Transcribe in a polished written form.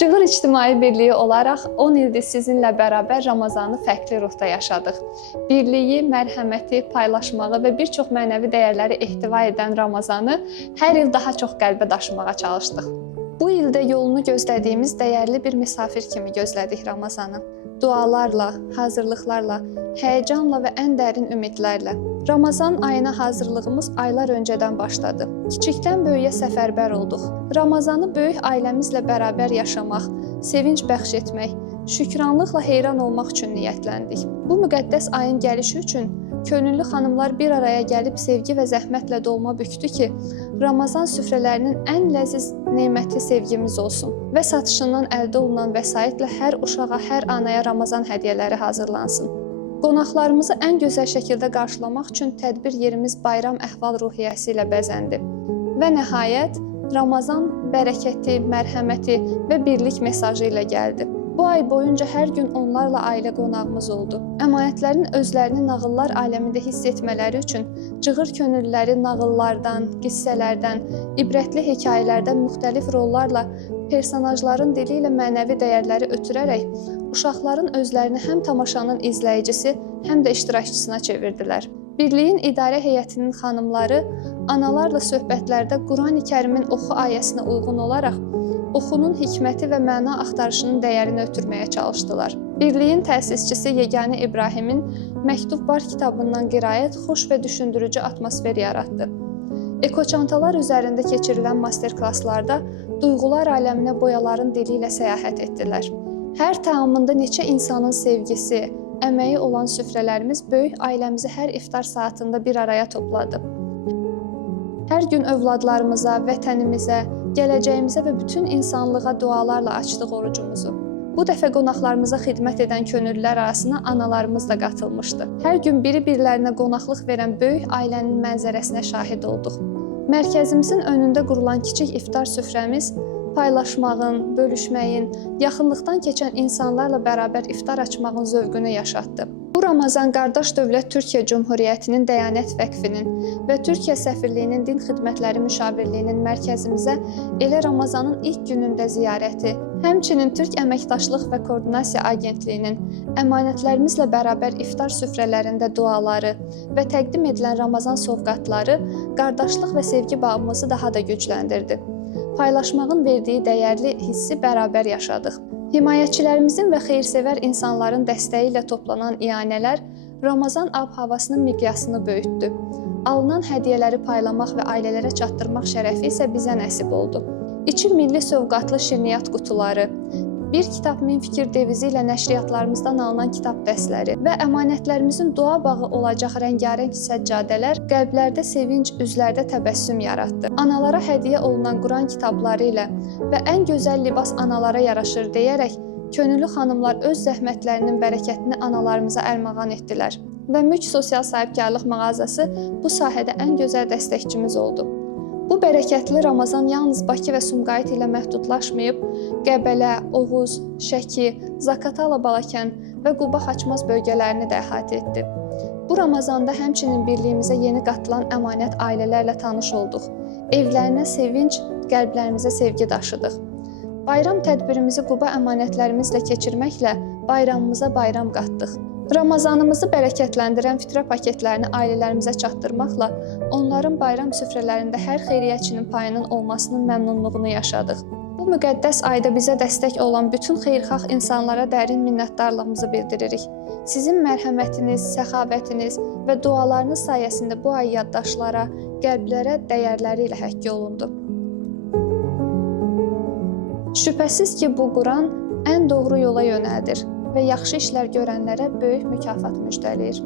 Cığır İctimai Birliyi olaraq 10 ildir sizinlə bərabər Ramazanı fərqli ruhda yaşadıq. Birliyi, mərhəməti, paylaşmağı və bir çox mənəvi dəyərləri ehtiva edən Ramazanı hər il daha çox qəlbə daşımağa çalışdıq. Bu ildə yolunu gözlədiyimiz dəyərli bir misafir kimi gözlədik Ramazanı. Dualarla, hazırlıqlarla, həyəcanla və ən dərin ümidlərlə. Ramazan ayına hazırlığımız aylar öncədən başladı. Kiçikdən böyüyə səfərbər olduq. Ramazanı böyük ailəmizlə bərabər yaşamaq, sevinç bəxş etmək, şükranlıqla heyran olmaq üçün niyyətləndik. Bu müqəddəs ayın gəlişi üçün könüllü xanımlar bir araya gəlib sevgi və zəhmətlə dolma bükdü ki, Ramazan süfrələrinin ən ləziz neməti sevgimiz olsun və satışından əldə olunan vəsaitlə hər uşağa, hər anaya Ramazan hədiyyələri hazırlansın. Qonaqlarımızı ən gözəl şəkildə qarşılamaq üçün tədbir yerimiz bayram əhval-ruhiyyəsi ilə bəzəndi. Və nəhayət, Ramazan bərəkəti, mərhəməti və birlik mesajı ilə gəldi. Bu ay boyunca hər gün onlarla ailə qonağımız oldu. Əmanətlərin özlərini nağıllar aləmində hiss etmələri üçün cığır könüllüləri nağıllardan, qissələrdən, ibrətli hekayələrdən müxtəlif rollarla personajların dili ilə mənəvi dəyərləri ötürərək uşaqların özlərini həm tamaşanın izləyicisi, həm də iştirakçısına çevirdilər. Birliyin idarə heyətinin xanımları analarla söhbətlərdə Qurani Kərimin oxu ayəsinə uyğun olaraq oxunun hikməti və məna axtarışının dəyərini ötürməyə çalışdılar. Birliyin təsisçisi Yeganə İbrahimin Məktub Var kitabından qiraət xoş və düşündürücü atmosfer yaratdı. Ekoçantalar üzərində keçirilən master-klasslarda duyğular aləminə boyaların dili ilə səyahət etdilər. Hər təamında neçə insanın sevgisi, əməyi olan süfrələrimiz böyük ailəmizi hər iftar saatında bir araya topladı. Hər gün övladlarımıza, vətənimizə, gələcəyimizə və bütün insanlığa dualarla açdıq orucumuzu. Bu dəfə qonaqlarımıza xidmət edən könüllülər arasına analarımız da qatılmışdı. Hər gün biri-birlərinə qonaqlıq verən böyük ailənin mənzərəsinə şahid olduq. Mərkəzimizin önündə qurulan kiçik iftar süfrəmiz paylaşmağın, bölüşməyin, yaxınlıqdan keçən insanlarla bərabər iftar açmağın zövqünü yaşatdı. Bu Ramazan qardaş dövlət Türkiyə Cümhuriyyətinin Dəyanət Vəqfinin və Türkiyə Səfirliyinin Din Xidmətləri Müşavirliyinin mərkəzimizə elə Ramazanın ilk günündə ziyarəti, həmçinin Türk Əməkdaşlıq və Koordinasiya Agentliyinin əmanətlərimizlə bərabər iftar süfrələrində duaları və təqdim edilən Ramazan sovqatları qardaşlıq və sevgi bağımızı daha da gücləndirdi. Paylaşmağın verdiyi dəyərli hissi bərabər yaşadıq. Himayəçilərimizin və xeyirsevər insanların dəstəyi ilə toplanan ianələr Ramazan ab-havasının miqyasını böyütdü. Alınan hədiyyələri paylamaq və ailələrə çatdırmaq şərəfi isə bizə nəsib oldu. İçi milli sovqatlı şirniyyat qutuları, bir kitab min fikir devizi ilə nəşriyyatlarımızdan alınan kitab dəstləri və əmanətlərimizin dua bağı olacaq rəngarəng səccadələr qəlblərdə sevinc, üzlərdə təbəssüm yaratdı. Analara hədiyyə olunan Quran kitabları ilə və ən gözəl libas analara yaraşır deyərək könüllü xanımlar öz zəhmətlərinin bərəkətini analarımıza ərmağan etdilər və Mülk Sosial Sahibkarlıq mağazası bu sahədə ən gözəl dəstəkçimiz oldu. Bu bərəkətli Ramazan yalnız Bakı və Sumqayıt ilə məhdudlaşmayıb, Qəbələ, Oğuz, Şəki, Zaqatala, Balakən və Quba Xaçmaz bölgələrini də əhatə etdi. Bu Ramazanda həmçinin birliyimizə yeni qatılan əmanət ailələrlə tanış olduq. Evlərinə sevinç, qəlblərimizə sevgi daşıdıq. Bayram tədbirimizi Quba əmanətlərimizlə keçirməklə bayramımıza bayram qatdıq. Ramazanımızı bərəkətləndirən fitrə paketlərini ailələrimizə çatdırmaqla onların bayram süfrələrində hər xeyriyyəçinin payının olmasının məmnunluğunu yaşadıq. Bu müqəddəs ayda bizə dəstək olan bütün xeyirxah insanlara dərin minnətdarlığımızı bildiririk. Sizin mərhəmətiniz, səxavətiniz və dualarınız sayəsində bu ay yaddaşlara, qəlblərə, dəyərləri ilə həkk olundu. Şübhəsiz ki, bu Quran ən doğru yola yönəldir və yaxşı işlər görənlərə böyük mükafat müjdələyir.